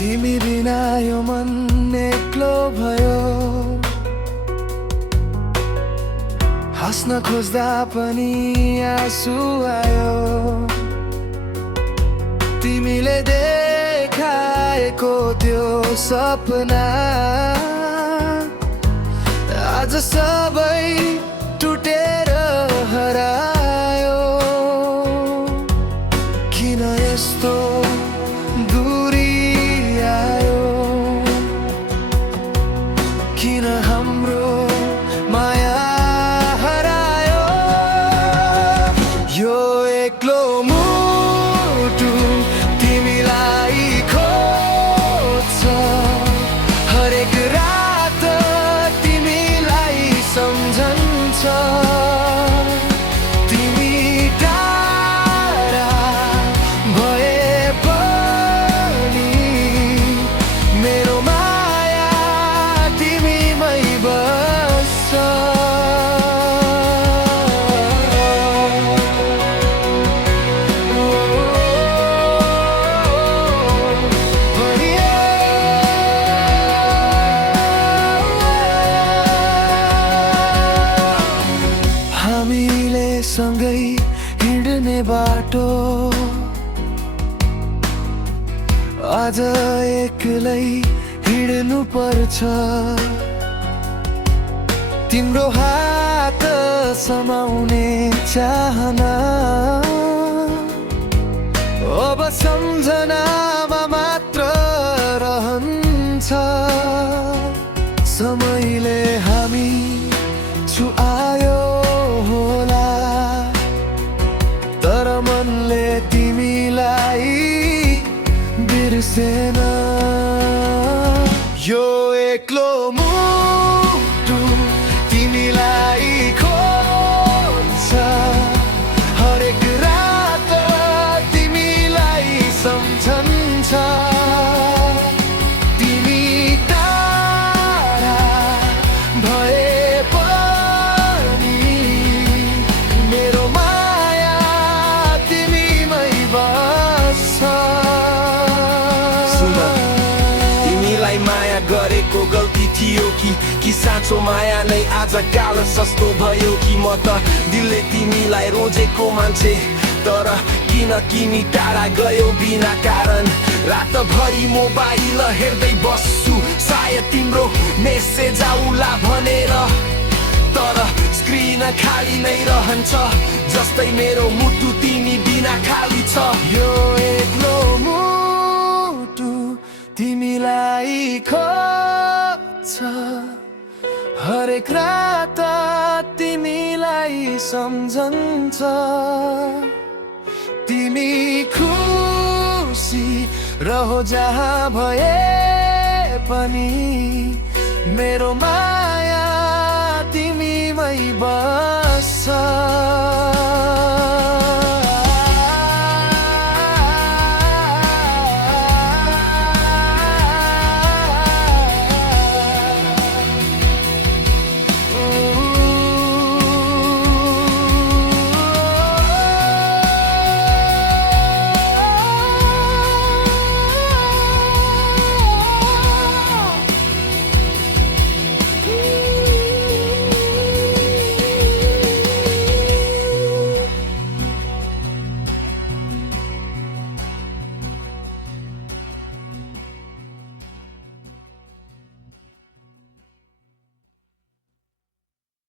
तिमी बिना यो मन एक्लो भयो। हाँस्न खोज्दा पनि आँसु आयो। तिमीले देखाएको त्यो सपना आज सबै टुटेर हरायो। किन यस्तो दूरी आयो? किन हाम्रो माया हरायो? यो एक्लो मुटु तिमीलाई खोज्छ। हरेक रात तिमीलाई सम्झन्छ। तिमी टाढा भए पनि मेरो माया तिमीमै बस्छ। हामीले सँगै हिँड्ने बाटो आज एक्लै हिँड्नु पर्छ। तिम्रो हात समाउने चाहना अब सम्झनामा मात्र रहन्छ। समयले हामी छुआयो होला, तर मनले तिमीलाई बिर्सेन। यो एक्लो मुटु तिमीलाई खोज्छ। हरेक रात तिमीलाई सम्झन्छ। तिमी टाढा भए पनि मेरो माया तिमीमै बस्छ। तिमीलाई माया गरेको गल्ती थियो कि साँचो माया नै आज काल सस्तो भयो कि? म त दिलले तिमीलाई रोजेको मान्छे, तर किन तिमी टाढा गयो बिना कारण? रातभरि मोबाइल हेर्दै बस्छु, सायद तिम्रो मेसेज आउला भनेर, तर स्क्रिन खाली नै रहन्छ। जस्तै मेरो मुटु तिमी बिना खाली छ। यो एक्लो मुटु तिमीलाई खोज्छ। हरेक रात तिमीलाई सम्झन्छ। तिमी खुसी रहो जहाँ भए पनि मेरो माया तिमीमै बस्छ।